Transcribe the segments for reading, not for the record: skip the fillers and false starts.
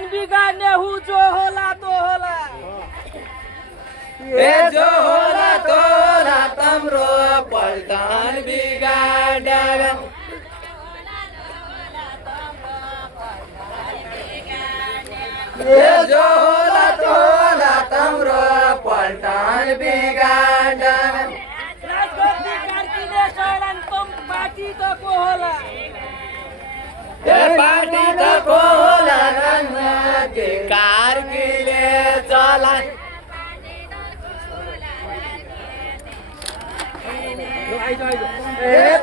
पल्टन बिगाड्ने हु जो होला तो होला जो होला तो होला तम्रो पल्टन बिगाड्या जो होला तो होला तम्रो पल्टन बिगाड्या राजगद्दी कार्कीले चलन तुम पार्टी त को होला पार्टी त को होला राजगद्दी कार्कीले चलन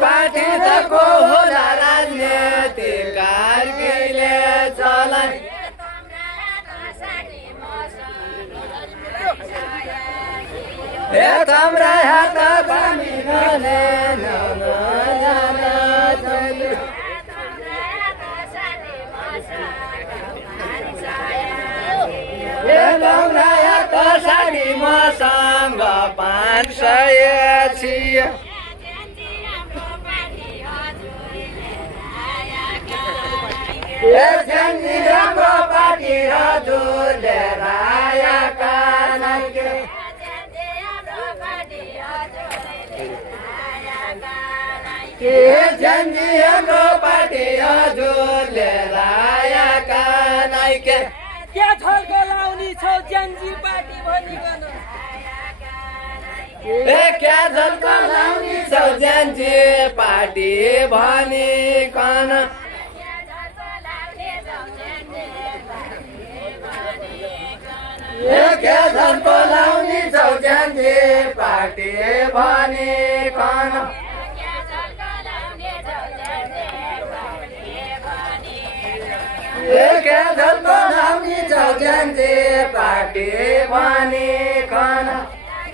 पार्टी त को होला राजनीति कार्कीले चलन तम्रा हात पानी गले तम्रा हात साडी मसँग 500 छिया जन्जी राम्रो पार्टी हजुरले रायाका नाइके जन्जी हाम्रो पार्टी हजुरले रायाका नाइके क्या छलको लाउनी छौ जन्जी पार्टी भनिकन क्या झल्को लाउनी छौ जन्जी पार्टी भनिकन क्या झल्को लाउनी छौ जन्जी पार्टी भनिकन क्या झल्को लाउनी छौ जन्जी पार्टी भनिकन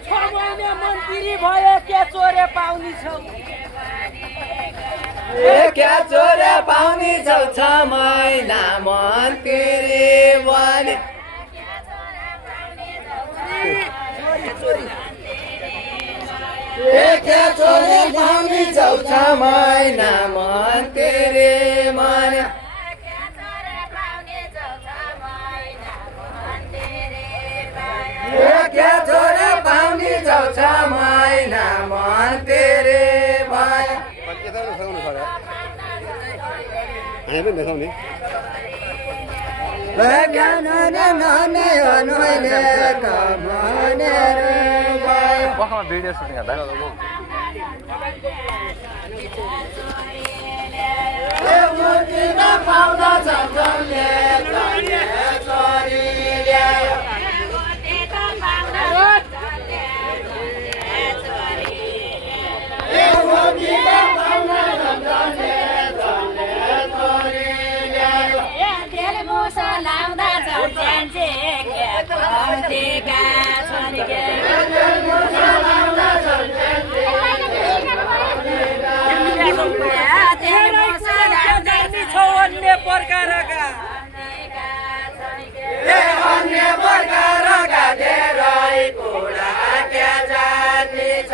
6 महिना मन्त्री भयो के चोरे पाउनी छौ क्या चोरे पाउनी छौ 6 महिना मन्त्री बने क्या चोरे पाउनी छौ 6 महिना मन्त्री बने क्या चोरे पाउनी छौ 6 महिना मन्त्री बने भिडियो सुटिङ अन्य प्रकारका धेरै कुरा क्या जान्ने छ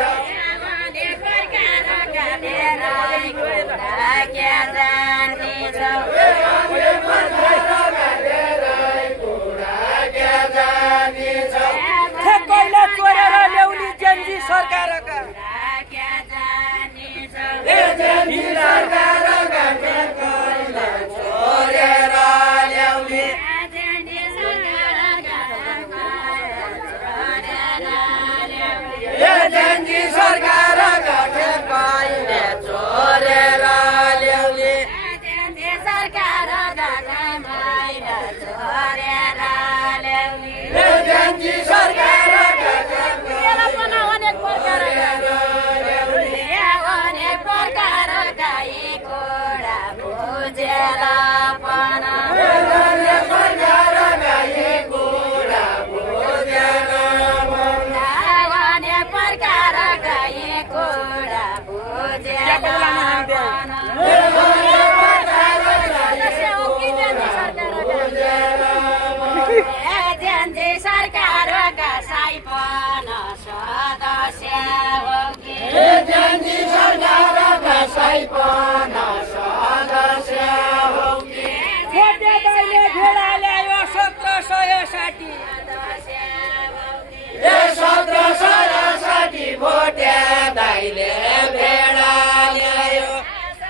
ठेक्कैले चोरेर ल्याउने जन्जी सरकारका जन्जी सरकारका ठेक्कैले चोरेर ल्याउने जन्जी सरकारका अनेक प्रकारका दाइले भेडा ल्यायो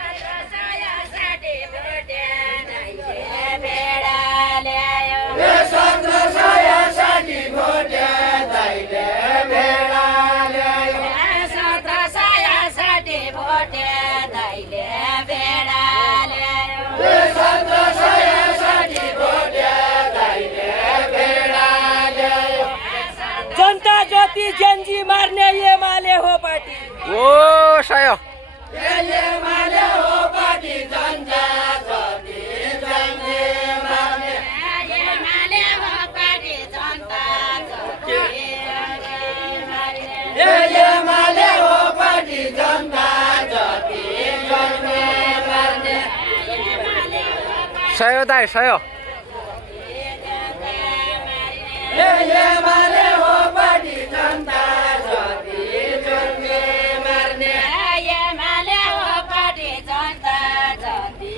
1760 भोटे दाइले भेडा ल्यायो 1760 भोटे दाइले भेडा ल्यायो 1760 भोटे दाइले भेडा ल्यायो 1760 भोटे दाइले भेडा ल्यायो जनता ज्योति जेन्जी मार्ने एमाले हो पार्टी ओ सायो एमाले हो पार्टी जनता ज्योति जेन्जी मार्ने एमाले हो पार्टी जनता ज्योति एमाले हो पार्टी जनता ज्योति जेन्जी मार्ने सायो दाइ सायो एमाले हो पार्टी जनता ज्योति जेन्जी मार्ने एमाले हो पार्टी जनता ज्योति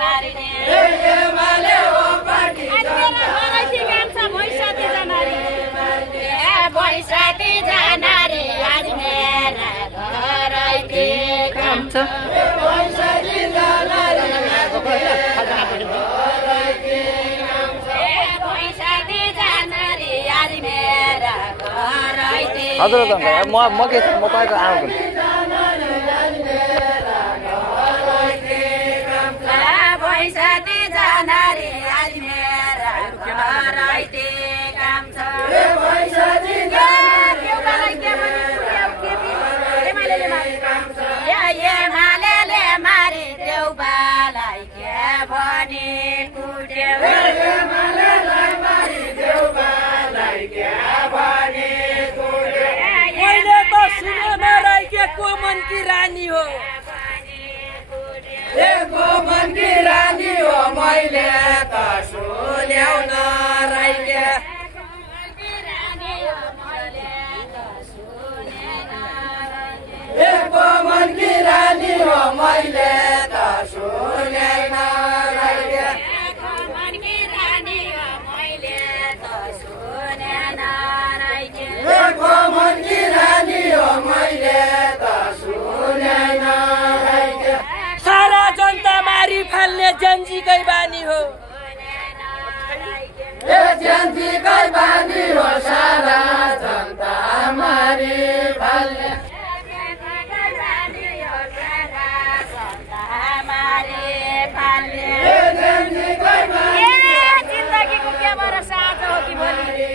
मार्ने एमाले हो पार्टी जनता बैसाखी जानारी आज मेरा घर काम छ बैसाखी जानारी बैसाखी जानारी आज मेरा घर हजुर म के म पाएको आएको बैसाखी जानारी आज मेरा घर काम छ एमाले मारी देउबालाई के भने कुट्यो मैले त सुनेमा रहेको मनकी रानी हो मनकी रानी हो मैले त सुन्याउन राइके मनकी रानी हो मैले त सुनेन राइके मनकी रानी हो मैले त सुनेन राइके मनकी रानी हो मैले त सुनेन राइके सारा जनता मारी फाल्ने जेन्जीकै बानी हो जेन्जीकै बानी हो सारा जनता मारी फाल्ने जिन्दगीको के भरोसा आज हो कि भोलि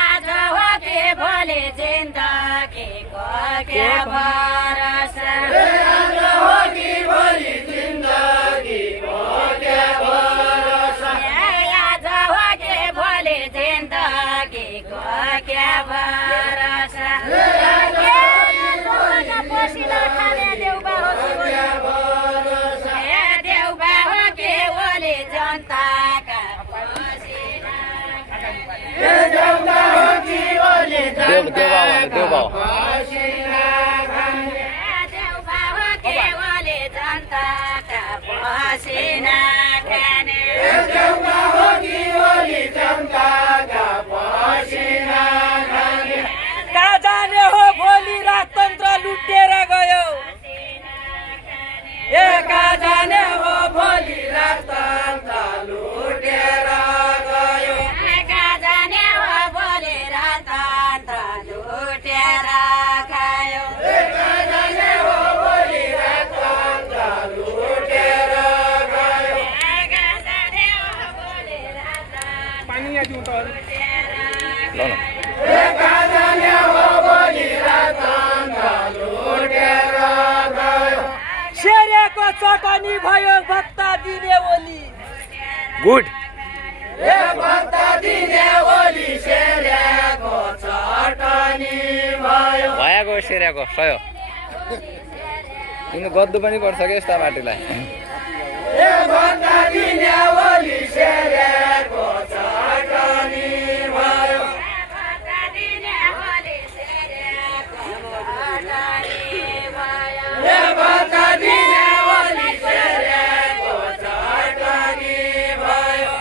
आज हो कि भोलि जिन्दगीको के भरोसा हो कि भोलि जिन्दगीको के भरोसा आज हो कि भोलि जिन्दगीको के भरोसा पसिना खाने देउबा हो कि देउबा हो कि भोलि जनताका पसिना देउबा हो कि भोलि देउबा देउबा हो कि भोलि जनताका पसिना खाने देउबा हो कि भोलि जनताका पसिना खाने कहाँ जाने हो भोलि राजतन्त्र लुटेर गयो कहाँ जाने हो भोलि राजतन्त्र लुटेर गयो कहाँ जाने हो भोलि राजतन्त्र लुटेर खायो कहाँ जाने हो भोलि राजतन्त्र लुटेर गयो कहाँ जाने हो भोलि राजतन्त्र कहाँ जाने हो भोलि राजतन्त्र लुटेर गयो शेरेको चटनी भयो भत्ता दिने ओली गुड भत्ता दिने ओली शेरेको चटनी भयो भयाको सेर्याको सयो किन गद्दु पनि पर्छ कि यस्ता माटीलाई भत्ता दिने ओली शेरेको चटनी भयो भत्ता दिने ओली शेरेको चटनी भयो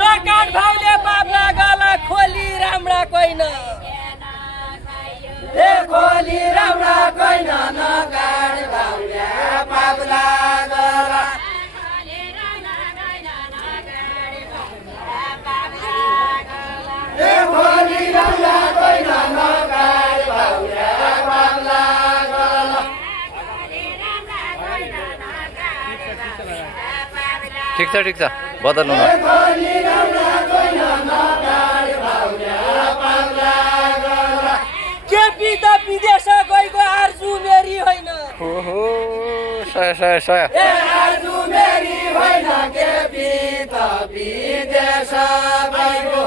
नकाट भाउले बाबा गला खोली राम्रा कोइन ए खोली राम्रा कोइन नकाट भाउले बाबा गला ए खोली राम्रा कोइन नकाट भाउले बाबा गला ठिक छ बदल्नु न केपी त विदेश गएको आर्जु मेरी होइन ओहो 100 ए आर्जु मेरी होइन केपी त विदेश गएको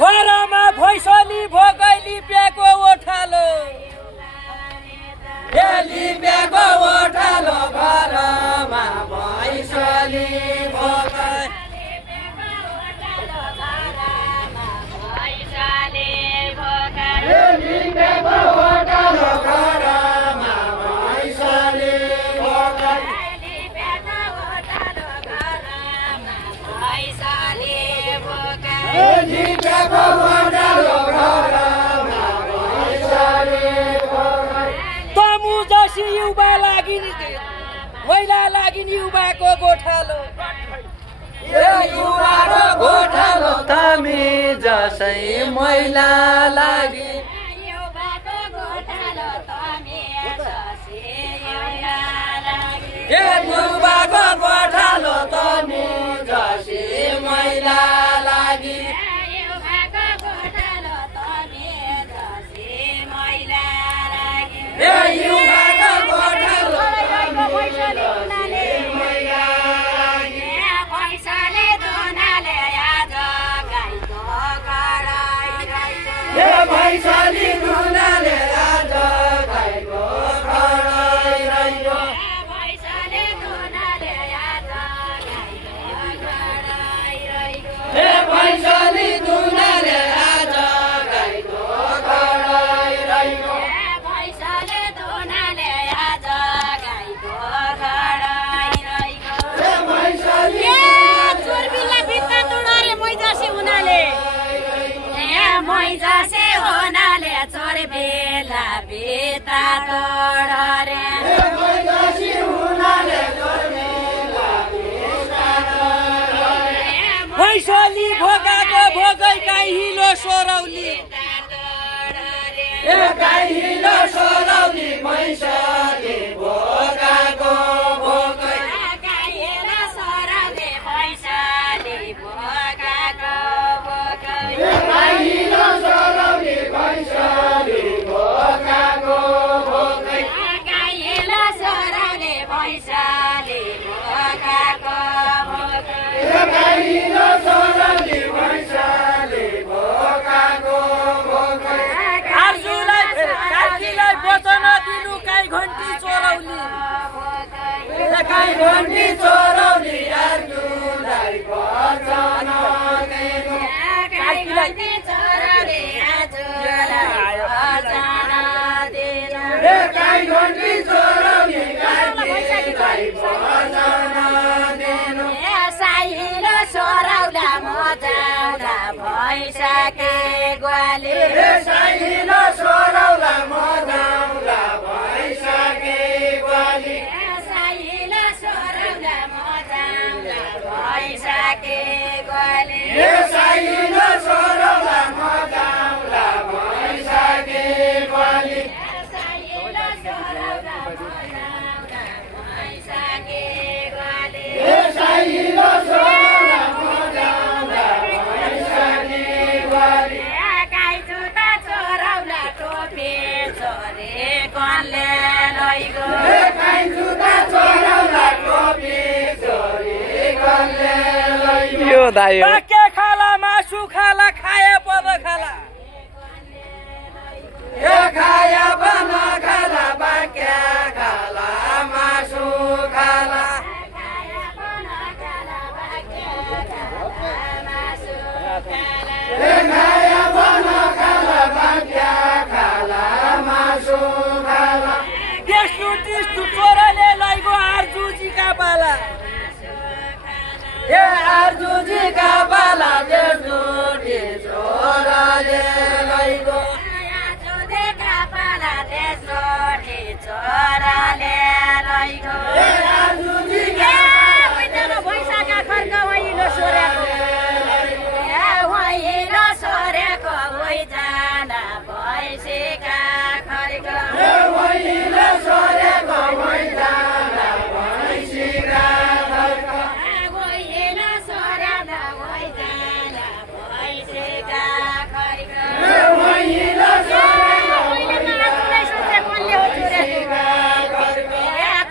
घरमा भैसली भोगैली ब्याको ओठालो लिब्याको ओठालो घरमा भैसली भोगै लिब्याको ओठालो घरमा भैसली भोगै लिब्याको ओठालो घरमा भैसली भोगै तमु जसी युवा लागि महिला लागि युवाको गोठालो ए युवाको गोठालो तमी जसै महिला लागि ए युवाको गोठालो तमी जसै महिला लागि ए युवाको गोठालो भैसली दुनाले आज गाईको खराइ रह्यो ए भैसली दुनाले आज गाईको खराइ रह्यो ए भैसली मैजासे हुनाले चोर बेला बेता तोडरे भैसली हुनाले चोर बेला भैसली भोगाको भोगै गाई हिलो सोरौली ए गाई हिलो सोरौली भैसली भोगाको भोगै गाइलो सोरौली भैसली भोगाको भोगै गाइलो सोरौली भैसली भोगाको भोगै आर्जुलाई कार्कीलाई वचन दिनु गाई घन्टी चोरौली गाई घन्टी चोरौली आर्जुलाई वचन दिनु गाई घन्टी चोरौली कार्कीलाई वचन दिनु सोरौला म जाउँला भइसके ग्वाली साइलो सोरौला म जाउँला भइसके ग्वाली साइलो सोरौला म जाउँला भइसके ग्वाली साइलो सोरौला म जाउँला भइसके ग्वाली साइलो सोरौला म जाउँला भइसके ग्वाली साइलो सोरौला म जाउँला भइसके ग्वाली गाई जुत्ता चोरौला टोपी चोरे कनले लैगो गाई जुत्ता चोरौला टोपी चोरी कनले लैगो यो दाइ हो बाके खाला मासु खाला खाए पद खाला खाया बन खाला बाक्या खाला मासु खाला खाया बन खाला बाक्या खाला मासु खाला त्यस्तो त्यस्तो चोरले लैगो आर्जुजीका पाला आर्जुजीका पाला त्यस्तो छोराले लैगो चोराले लैगो भैँसाका खर्क वैलो सोरेको वैलो सोरेको भैँजाना भैँसीका खर्क वैलो सोरेको भैँजाना भैँसीका खर्क वैलो सोरेको भैँजाना भैँसीका खर्क वैलो सोरेको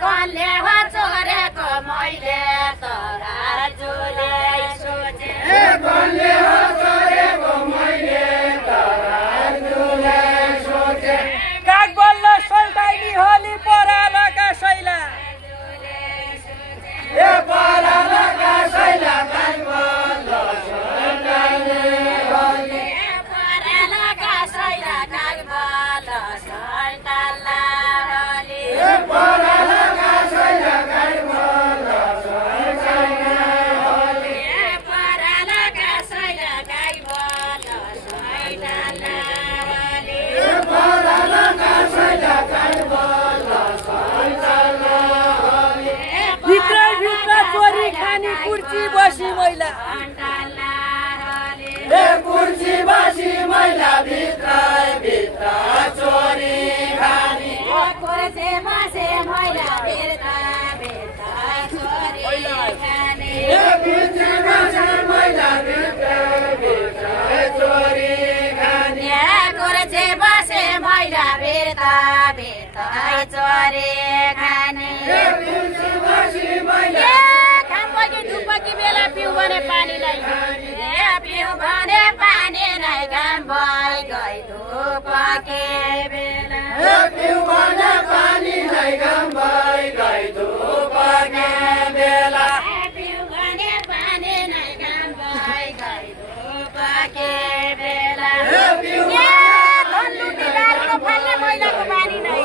कनले हो चोरेको मैले तरा जुले सोचे कनले हो चोरेको मैले तराजुले सोचे काग बल्ल सल्टाइनी होली परालका शैला परालका शैला काग बल्ल सल्टाइनी होली परालका शैला काग बल्ल सल्टाला होली परालका शैला काग बल्ल सल्टाइनी होली परालका शैला काग बल्ल सल्टाला होली परालका शैला काग बल्ल सल्टाला होली भित्र भित्र चोरी खानी कुर्ची बसी मैला सल्टाला होली कुर्सी बसी मैला भित्र भित्र चोरी खानी कुर्सी बसी मैला भित्र भित्र चोरी खाने कुर्सी बसी मैला भित्र भित्र चोरी खानी कुर्सी बसे मैला भित्र भित्र चोरी खाने कुर्सी बसी मैला खामपकी धुपकी बेला पिउ भने पानीलाई पिउ भने पानी नै घाम भइ गई धुपकी बेला पिउ भने पानी नै घाम भइ गई धुपकी बेला पिउ भने पानी नै घाम भइ गई धुपकी बेला पिउ धनलुटी दारुको फाल्ने मैलाको पानी नै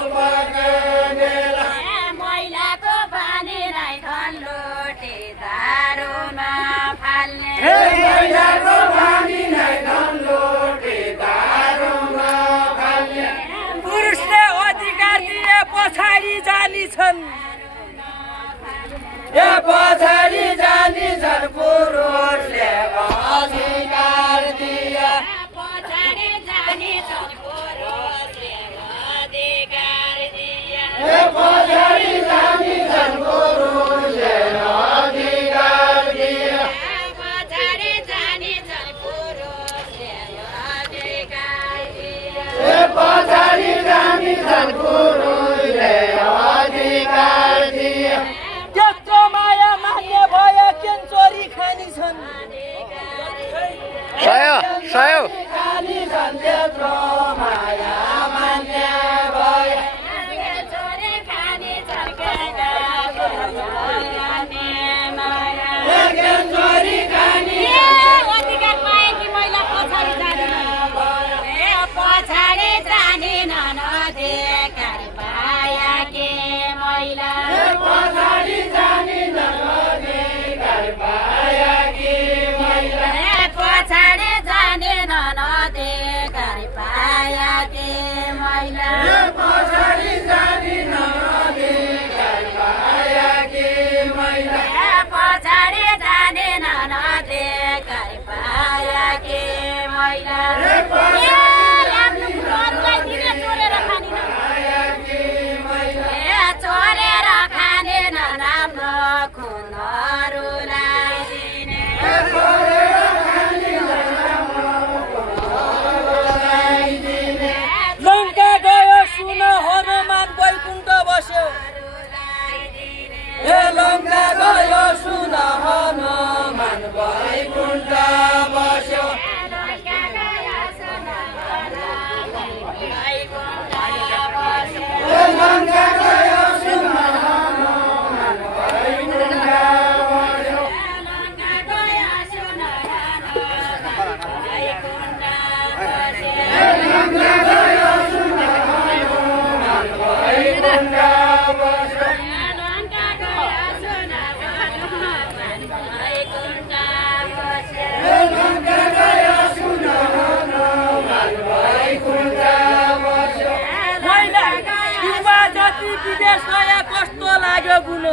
मैलाको पानी नै धनलुटी दारुमा फाल्ने मैलाको पानी नै धनलुटी दारुमा फाल्ने पुरुषले अधिकार दिए पछाडि जानी छन् पछाडि जानी छन् पुरुषले अधिकार दिए पछाडि जाने छन् पुरुषले अधिकार दिए पछाडि जानी छन् पुरुषले अधिकार दिए पछाडि जाने छन् पुरुषले अधिकार दिए पछाडि जानी छन् पुरुषले अधिकार दिए त्यत्रो माया मान्ने भयो केन चोरी खानी छन् सय खानी छन् त्यत्रो माया मान्ने भयो चोरी खाने विदेश गए कस्तो लाग्यो गुण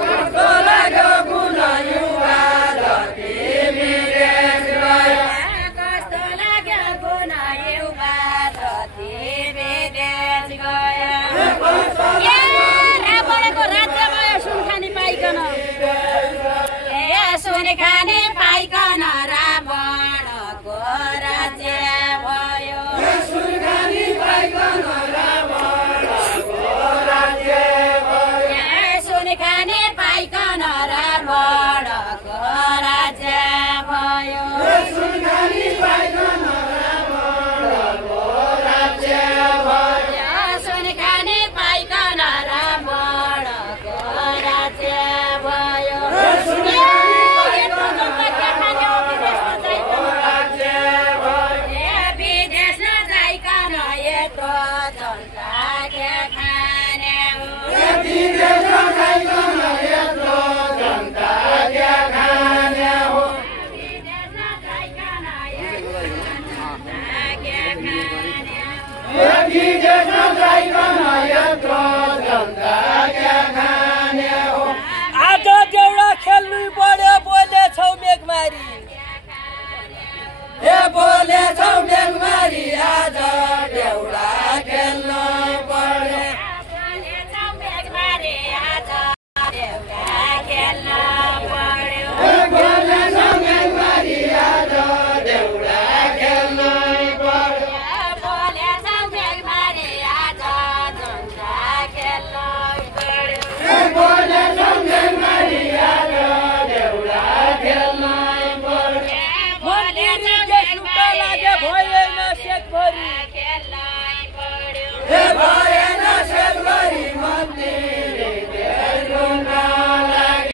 कस्तो लाग्यो गुण युवा जति विदेश गयो कस्तो लाग्यो गुण युवा जति विदेश गयो रावणको राज्यमा सुन खाने पाइकन सुन खाने पाइकन रावणको राज्य भयो सुन खाने पाइकन खाने पाइकन रावणको राज्य भयो सुन खाने पाइकन रावणको राज्य भयो सुन खाने पाइकन रावणको राज्य भयो विदेश नजाइकन यत्रो जनता के खाने विदेश नजाइकन यत्रो जनता के खाने हो विदेश नजाइकन यत्रो जनता के खाने विदेश नजाइकन यत्रो जनता के खाने हो आज देउडा खेल्नु पर्यो बोलेछौ मेघमारी ए बोलेछौ मेघमारी आज देउडा खेल्नु पर्यो बोलेछौ मेघमारी आज देउडा खेल्नु पर्यो बोलेछौ मेघमारी आज देउडा खेल्नु पर्यो बोलेछौ मेघमारी आज जनता खेल्नु पर्यो बोलेछौ मेघमारी आज देउडा खेल्नु पर्यो लाग्यो भएन सेकभरि खेल्नु पर्यो ए